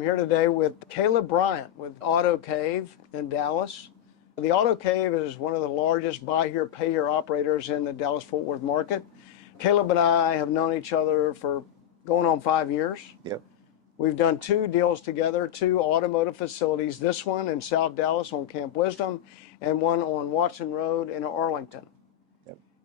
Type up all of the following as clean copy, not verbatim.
I'm here today with Kaleb Bryan with Auto Cave in Dallas. The Auto Cave is one of the largest buy here, pay here operators in the Dallas-Fort Worth market. Kaleb and I have known each other for going on 5 years. Yep. We've done 2 deals together, 2 automotive facilities, this one in South Dallas on Camp Wisdom and one on Watson Road in Arlington.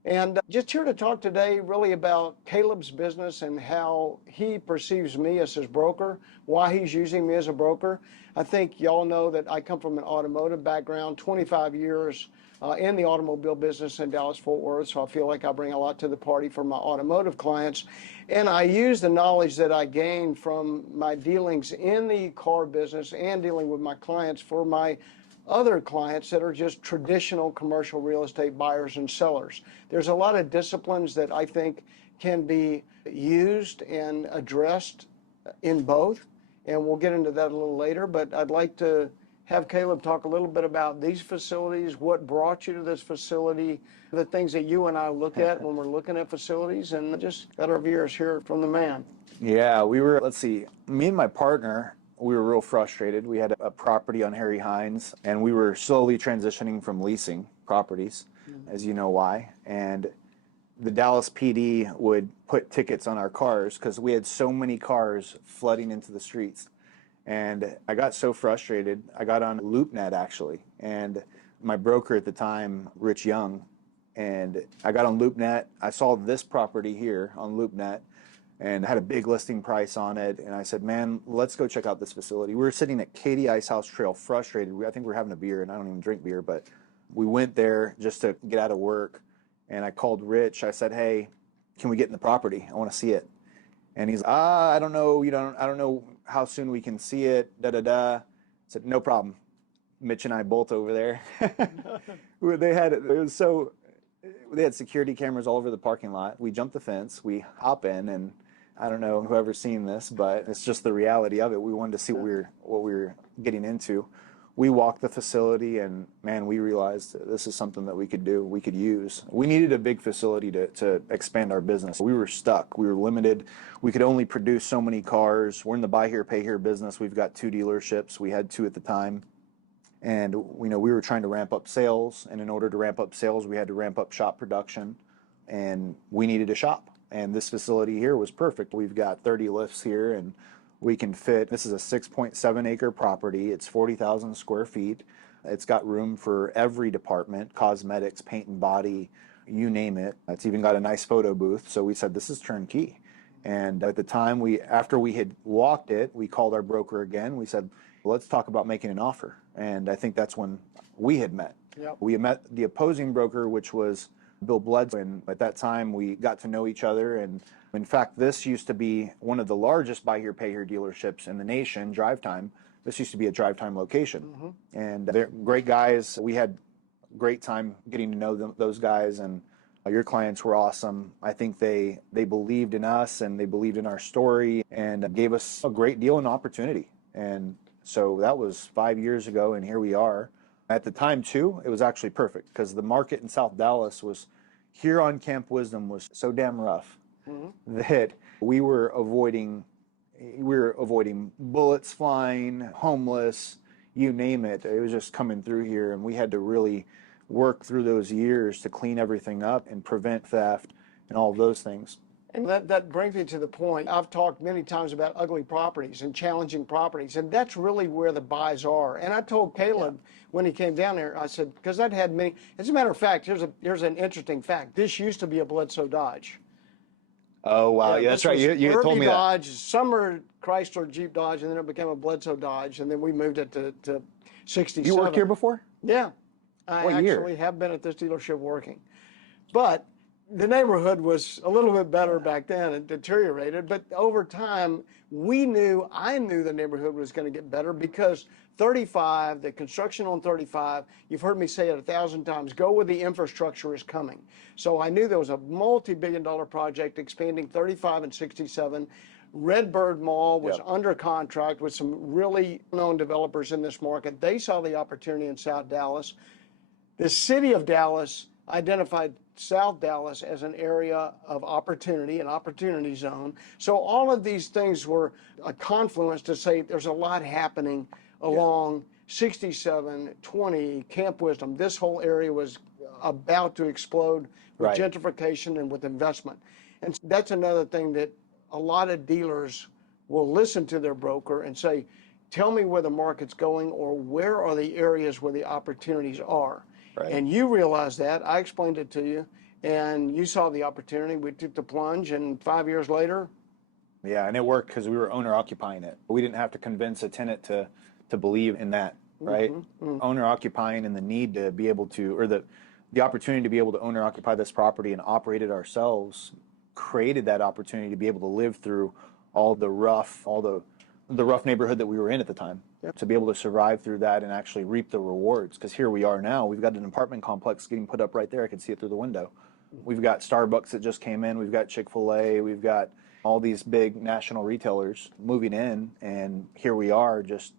And just here to talk today really about Kaleb's business and how he perceives me as his broker, why he's using me as a broker. I think y'all know that I come from an automotive background, 25 years in the automobile business in Dallas-Fort Worth, so I feel like I bring a lot to the party for my automotive clients. And I use the knowledge that I gained from my dealings in the car business and dealing with my clients for my other clients that are just traditional commercial real estate buyers and sellers. There's a lot of disciplines that I think can be used and addressed in both, and we'll get into that a little later, but I'd like to have Kaleb talk a little bit about these facilities, what brought you to this facility, the things that you and I look at when we're looking at facilities, and just let our viewers hear from the man. Yeah, let's see, me and my partner, we were real frustrated. We had a property on Harry Hines, and we were slowly transitioning from leasing properties, as you know why. And the Dallas PD would put tickets on our cars because we had so many cars flooding into the streets. And I got so frustrated, I got on LoopNet actually. And my broker at the time, Rich Young, and I got on LoopNet. I saw this property here on LoopNet and had a big listing price on it. And I said, man, let's go check out this facility. We were sitting at Katy Ice House Trail, frustrated. I think we were having a beer, and I don't even drink beer, but we went there just to get out of work. And I called Rich. I said, hey, can we get in the property? I want to see it. And he's, I don't know, I don't know how soon we can see it, I said, no problem. Mitch and I both over there. They had security cameras all over the parking lot. We jump the fence, we hop in, and I don't know whoever's seen this, but it's just the reality of it. We wanted to see what we were getting into. We walked the facility, and man, we realized that this is something that we could do, we could use. We needed a big facility to expand our business. We were stuck, we were limited. We could only produce so many cars. We're in the buy here, pay here business. We've got 2 dealerships. We had 2 at the time. And we were trying to ramp up sales, and in order to ramp up sales, we had to ramp up shop production, and we needed a shop. And this facility here was perfect. We've got 30 lifts here, and we can fit, this is a 6.7 acre property. It's 40,000 square feet. It's got room for every department, cosmetics, paint and body, you name it. It's even got a nice photo booth. So we said, this is turnkey. And at the time, after we had walked it, we called our broker again. We said, let's talk about making an offer. And I think that's when we had met. Yep. We had met the opposing broker, which was Bill Bledsoe. And at that time, we got to know each other. And in fact, this used to be one of the largest buy here, pay here dealerships in the nation, Drive Time. This used to be a Drive Time location. And they're great guys. We had a great time getting to know those guys. And your clients were awesome. I think they believed in us, and they believed in our story, and gave us a great deal and opportunity. And so that was 5 years ago, and here we are. At the time, too, it was actually perfect because the market in South Dallas was, here on Camp Wisdom, was so damn rough that we were avoiding bullets flying, homeless, you name it. It was just coming through here, and we had to really work through those years to clean everything up and prevent theft and all of those things. And that brings me to the point. I've talked many times about ugly properties and challenging properties, and that's really where the buys are. And I told Kaleb when he came down there, I said, because I'd had many, as a matter of fact, here's an interesting fact. This used to be a Bledsoe Dodge. Oh, wow. Yeah, that's right. You told me Dodge, that. Summer Chrysler Jeep Dodge, and then it became a Bledsoe Dodge, and then we moved it to 67. You worked here before? Yeah. I actually have been at this dealership working. But the neighborhood was a little bit better back then. It deteriorated, but over time, I knew the neighborhood was going to get better because 35, the construction on 35, you've heard me say it 1,000 times, go where the infrastructure is coming. So I knew there was a multi-billion-dollar project expanding 35 and 67. Redbird Mall was under contract with some really known developers in this market. They saw the opportunity in South Dallas. The city of Dallas identified South Dallas as an area of opportunity, an opportunity zone. So all of these things were a confluence to say there's a lot happening along 67, 20, Camp Wisdom. This whole area was about to explode with gentrification and with investment. And that's another thing that a lot of dealers will listen to their broker and say, tell me where the market's going, or where are the areas where the opportunities are. And you realize that. I explained it to you, and you saw the opportunity. We took the plunge, and 5 years later. Yeah, and it worked because we were owner-occupying it. We didn't have to convince a tenant to believe in that, right? Owner-occupying and the need to be able to, or the opportunity to be able to owner-occupy this property and operate it ourselves created that opportunity to be able to live through all the rough neighborhood that we were in at the time, to be able to survive through that and actually reap the rewards. Because here we are now, we've got an apartment complex getting put up right there. I can see it through the window. We've got Starbucks that just came in. We've got Chick-fil-A. We've got all these big national retailers moving in, and here we are just,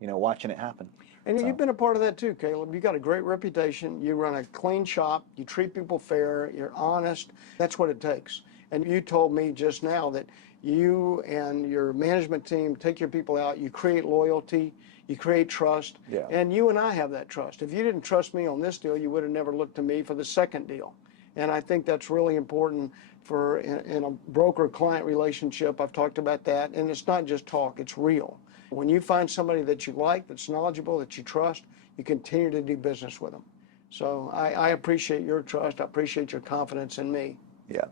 watching it happen. And you've been a part of that too, Kaleb. You got a great reputation. You run a clean shop. You treat people fair. You're honest. That's what it takes. And you told me just now that you and your management team take your people out. You create loyalty. You create trust. And you and I have that trust. If you didn't trust me on this deal, you would have never looked to me for the second deal. And I think that's really important for in a broker-client relationship. I've talked about that. And it's not just talk. It's real. When you find somebody that you like, that's knowledgeable, that you trust, you continue to do business with them. So I appreciate your trust. I appreciate your confidence in me. Yeah.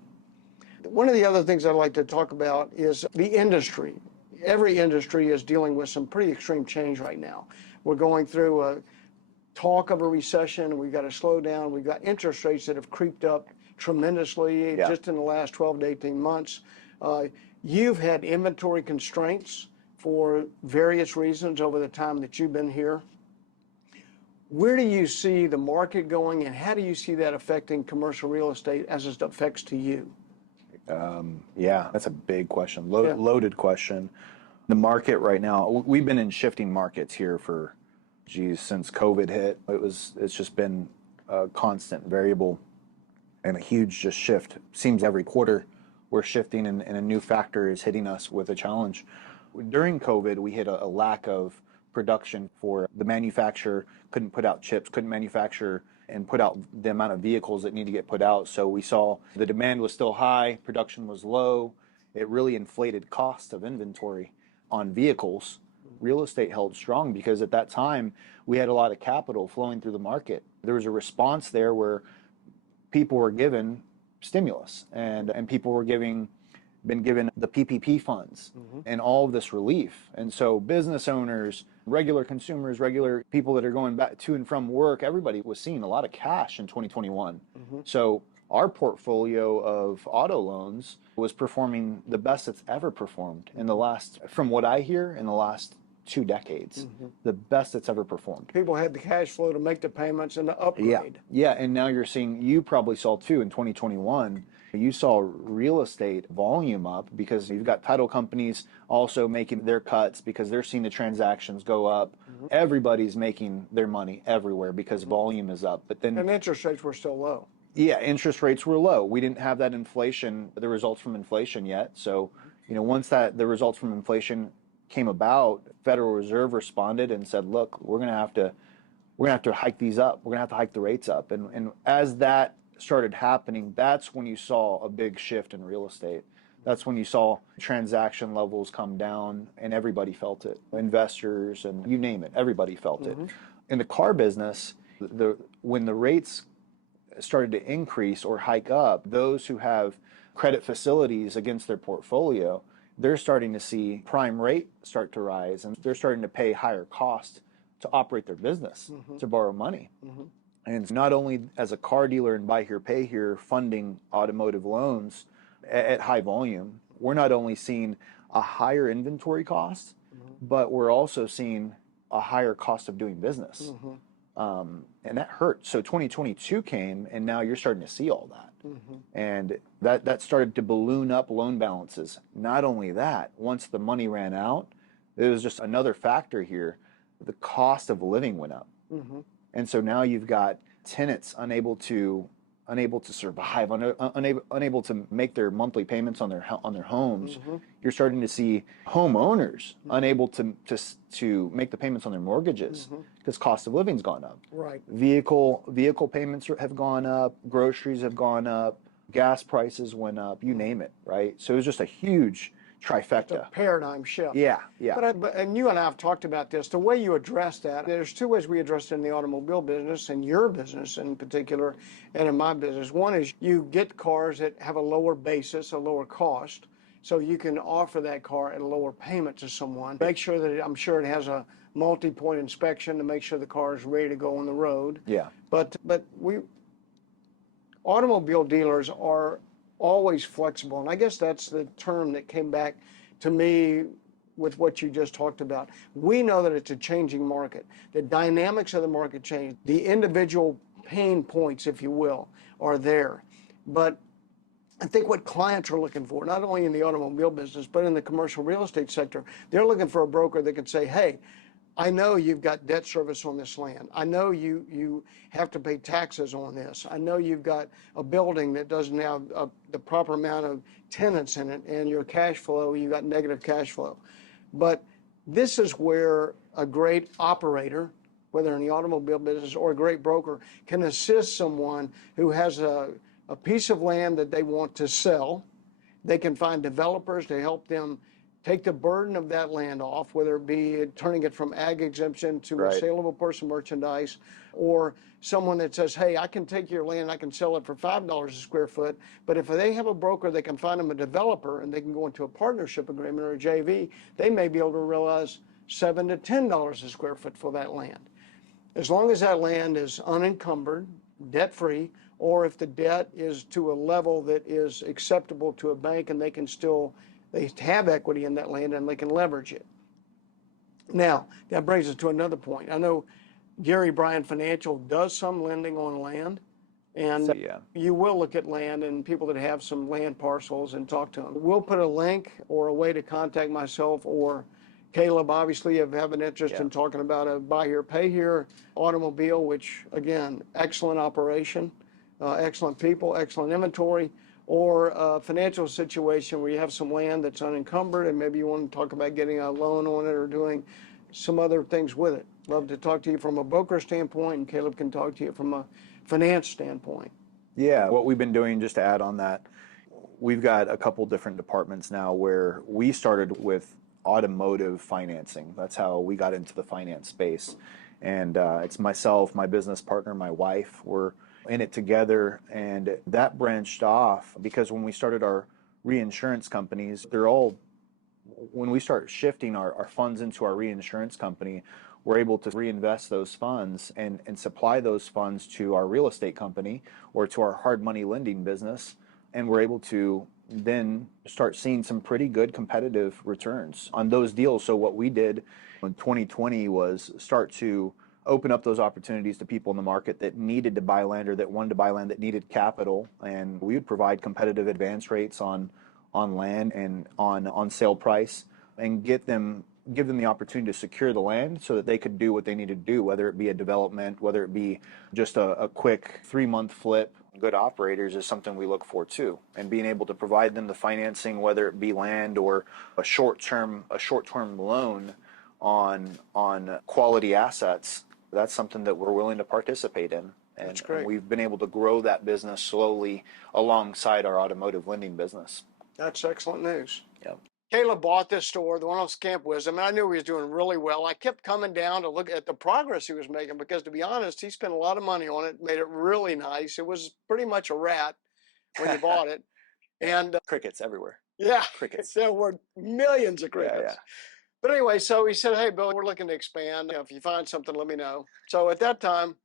One of the other things I'd like to talk about is the industry. Every industry is dealing with some pretty extreme change right now. We're going through a talk of a recession. We've got a slowdown. We've got interest rates that have creeped up tremendously just in the last 12 to 18 months. You've had inventory constraints for various reasons over the time that you've been here. Where do you see the market going, and how do you see that affecting commercial real estate as it affects to you? Yeah, that's a big question, loaded question. The market right now, we've been in shifting markets here for, since COVID hit. It's just been a constant variable and a huge just shift. Seems every quarter we're shifting and a new factor is hitting us with a challenge. During COVID, we hit a lack of production for the manufacturer, couldn't put out chips, couldn't manufacture and put out the amount of vehicles that need to get put out. So we saw the demand was still high, production was low. It really inflated cost of inventory on vehicles. Real estate held strong because at that time we had a lot of capital flowing through the market. There was a response there where people were given stimulus and people were been given the PPP funds and all of this relief. And so business owners, regular consumers, regular people that are going back to and from work, everybody was seeing a lot of cash in 2021. So our portfolio of auto loans was performing the best it's ever performed in the last, from what I hear, in the last 2 decades, the best it's ever performed. People had the cash flow to make the payments and to upgrade. Yeah, and now you're seeing, you probably saw too in 2021, you saw real estate volume up because you've got title companies also making their cuts because they're seeing the transactions go up. Everybody's making their money everywhere because volume is up. But then, and interest rates were still low. Yeah, interest rates were low. We didn't have that inflation, the results from inflation yet. So, once the results from inflation came about, Federal Reserve responded and said, look, we're going to have to hike these up. We're going to have to hike the rates up. And as that started happening, that's when you saw a big shift in real estate. That's when you saw transaction levels come down and everybody felt it. Investors and you name it, everybody felt it. In the car business, when the rates started to increase or hike up, those who have credit facilities against their portfolio, they're starting to see prime rate start to rise and they're starting to pay higher cost to operate their business, to borrow money. And not only as a car dealer and buy here, pay here, funding automotive loans at high volume, we're not only seeing a higher inventory cost, but we're also seeing a higher cost of doing business. And that hurt. So 2022 came and now you're starting to see all that. And that started to balloon up loan balances. Not only that, once the money ran out, there was just another factor here. The cost of living went up. And so now you've got tenants unable to unable to survive, unable to make their monthly payments on their homes. You're starting to see homeowners unable to make the payments on their mortgages because cost of living's gone up. Right. Vehicle payments have gone up, groceries have gone up, gas prices went up, you name it, right? So it was just a huge trifecta. A paradigm shift. Yeah, yeah. And you and I have talked about this. The way you address that, there's two ways we address it in the automobile business, and your business in particular, and in my business. One is you get cars that have a lower basis, a lower cost, so you can offer that car at a lower payment to someone. Make sure that I'm sure it has a multi-point inspection to make sure the car is ready to go on the road. Yeah. But automobile dealers are always flexible, and I guess that's the term that came back to me with what you just talked about. We know that it's a changing market. The dynamics of the market change. The individual pain points, if you will, are there. But I think what clients are looking for, not only in the automobile business, but in the commercial real estate sector, they're looking for a broker that can say, hey, I know you've got debt service on this land. I know you have to pay taxes on this. I know you've got a building that doesn't have the proper amount of tenants in it, and your cash flow, you got negative cash flow. But this is where a great operator, whether in the automobile business or a great broker, can assist someone who has a piece of land that they want to sell. They can find developers to help them take the burden of that land off, whether it be turning it from ag exemption to a saleable person merchandise, or someone that says, hey, I can take your land, I can sell it for $5 a square foot, but if they have a broker, they can find them a developer and they can go into a partnership agreement or a JV, they may be able to realize $7 to $10 a square foot for that land. As long as that land is unencumbered, debt-free, or if the debt is to a level that is acceptable to a bank and they have equity in that land and they can leverage it. Now, that brings us to another point. I know Gary Bryan Financial does some lending on land, and you will look at land and people that have some land parcels and talk to them. We'll put a link or a way to contact myself or Kaleb. Obviously, if you have an interest in talking about a buy here, pay here automobile, which again, excellent operation, excellent people, excellent inventory, or a financial situation where you have some land that's unencumbered and maybe you want to talk about getting a loan on it or doing some other things with it. Love to talk to you from a broker standpoint, and Kaleb can talk to you from a finance standpoint. Yeah, what we've been doing, just to add on that, we've got a couple different departments now where we started with automotive financing. That's how we got into the finance space. And it's myself, my business partner, my wife, we're in it together, and that branched off because when we started our reinsurance companies, when we start shifting our funds into our reinsurance company, we're able to reinvest those funds and supply those funds to our real estate company or to our hard money lending business, and we're able to then start seeing some pretty good competitive returns on those deals. So what we did in 2020 was start to open up those opportunities to people in the market that needed to buy land or that wanted to buy land that needed capital, and we would provide competitive advance rates on land and on sale price, and give them the opportunity to secure the land so that they could do what they needed to do, whether it be a development, whether it be just a quick 3-month flip. Good operators is something we look for too, and being able to provide them the financing, whether it be land or a short-term loan on quality assets. That's something that we're willing to participate in. And, That's great. And we've been able to grow that business slowly alongside our automotive lending business. That's excellent news. Yep. Kaleb bought this store, the one on Camp Wisdom, and I knew he was doing really well. I kept coming down to look at the progress he was making because, to be honest, he spent a lot of money on it, made it really nice. It was pretty much a rat when you bought it. And crickets everywhere. Yeah, crickets. There were millions of crickets. Yeah. But anyway, so he said, hey, Bill, we're looking to expand. If you find something, let me know. So at that time,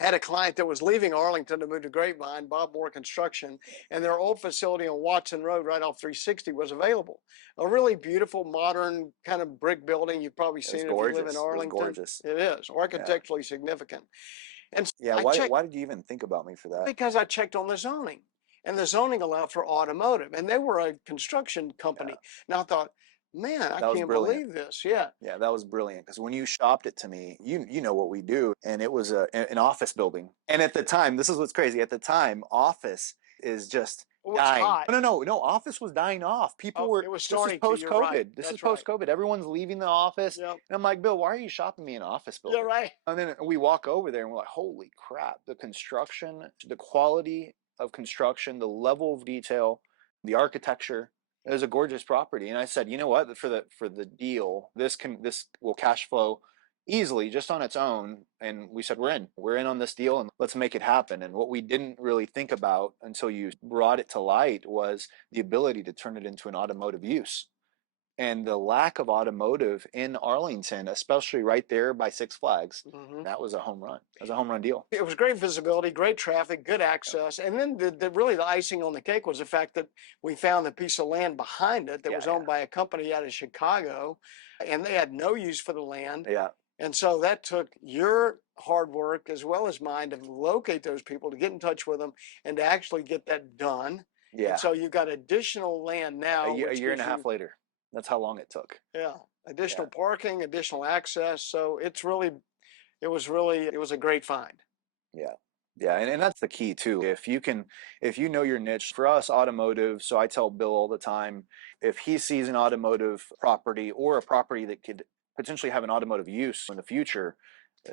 I had a client that was leaving Arlington to move to Grapevine, Bob Moore Construction, and their old facility on Watson Road right off 360 was available. A really beautiful, modern kind of brick building. You've probably seen it if you live in Arlington. It was gorgeous. It is, architecturally significant. And yeah, why did you even think about me for that? Because I checked on the zoning, and the zoning allowed for automotive, and they were a construction company. Now I thought, Man, I That was can't brilliant. believe this. Yeah. Yeah, that was brilliant because when you shopped it to me, you know what we do, and it was an office building. And at the time, this is what's crazy. At the time, office is just Well, it's dying. hot. No. Office was dying off. People Oh, were. it was This is starting to. post You're right. COVID. This is That's post right. COVID. Everyone's leaving the office, Yep. and I'm like, Bill, why are you shopping me an office You're building? right. And then we walk over there, and we're like, holy crap! The construction, the quality of construction, the level of detail, the architecture. It was a gorgeous property, and I said, you know what, for the deal, this will cash flow easily just on its own. And we said, we're in on this deal, and let's make it happen. And what we didn't really think about until you brought it to light was the ability to turn it into an automotive use. And the lack of automotive in Arlington, especially right there by Six Flags, Hmm. that was a home run. That was a home run deal. It was great visibility, great traffic, good Yep. access. And then really the icing on the cake was the fact that we found the piece of land behind it that Yeah, was owned by a company out of Chicago, and they had no use for the land. yeah, And so that took your hard work as well as mine to locate those people, to get in touch with them, and to actually get that done. And yeah. so you've got additional land now, A which year and gives a half you, later. That's how long it took. yeah, Yeah. additional parking, additional access. So it was a great find. Yeah. Yeah. And that's the key too. If you know your niche, for us, automotive, so I tell Bill all the time, if he sees an automotive property or a property that could potentially have an automotive use in the future,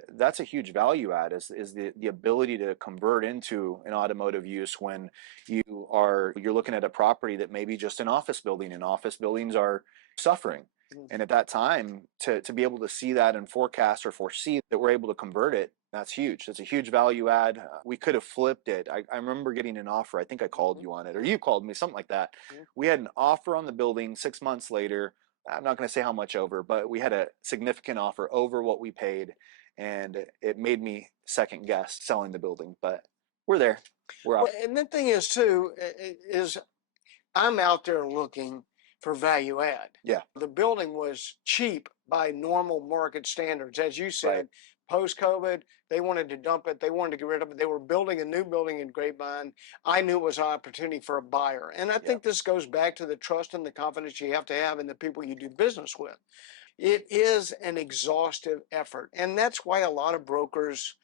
that's a huge value add is the ability to convert into an automotive use when you're looking at a property that may be just an office building, and office buildings are suffering. And at that time, to be able to see that and forecast or foresee that we're able to convert it, that's huge. That's a huge value add. We could have flipped it. I remember getting an offer. I think I called you on it, or you called me, something like that. We had an offer on the building 6 months later. I'm not going to say how much over, but we had a significant offer over what we paid, and it made me second guess selling the building. But we're there. We're Well, out. and the thing is too, is I'm out there looking for value add. Yeah. The building was cheap by normal market standards. As you Right. said, post COVID, they wanted to dump it. They wanted to get rid of it. They were building a new building in Grapevine. I knew it was an opportunity for a buyer. And I Yep. think this goes back to the trust and the confidence you have to have in the people you do business with. It is an exhaustive effort. And that's why a lot of brokers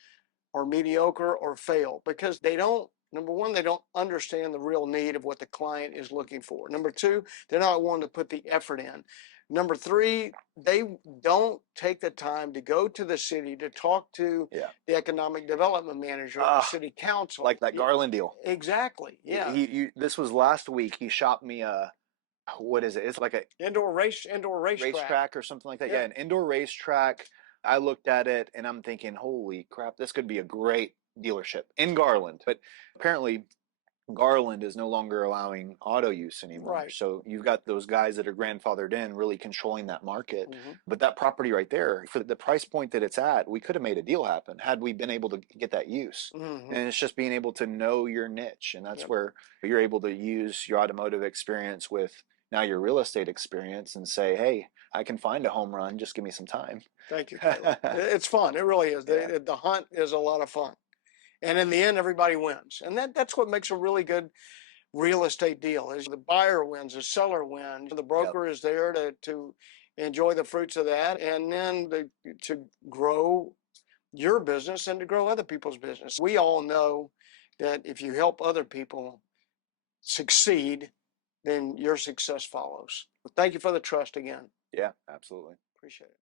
are mediocre or fail, because they don't, number one, they don't understand the real need of what the client is looking for. Number two, they're not willing to put the effort in. Number three, they don't take the time to go to the city to talk to Yeah. the economic development manager or the city council. Like that Garland deal. Exactly. Yeah. This was last week. He shopped me what is it? It's like a Indoor racetrack. racetrack or something like that. Yeah. Yeah, an indoor racetrack. I looked at it and I'm thinking, holy crap, this could be a great dealership in Garland. But apparently, Garland is no longer allowing auto use anymore. Right. So you've got those guys that are grandfathered in, really controlling that market. Mm-hmm. But that property right there, for the price point that it's at, we could have made a deal happen had we been able to get that use. Mm-hmm. And it's just being able to know your niche. And that's Yep. where you're able to use your automotive experience with now your real estate experience and say, hey, I can find a home run. Just give me some time. Thank you, Kaleb. It's fun. It really is. Yeah. The hunt is a lot of fun. And in the end, everybody wins. And that's what makes a really good real estate deal is the buyer wins, the seller wins, the broker is there to enjoy the fruits of that, and then to grow your business and to grow other people's business. We all know that if you help other people succeed, then your success follows. Thank you for the trust again. Yeah, absolutely. Appreciate it.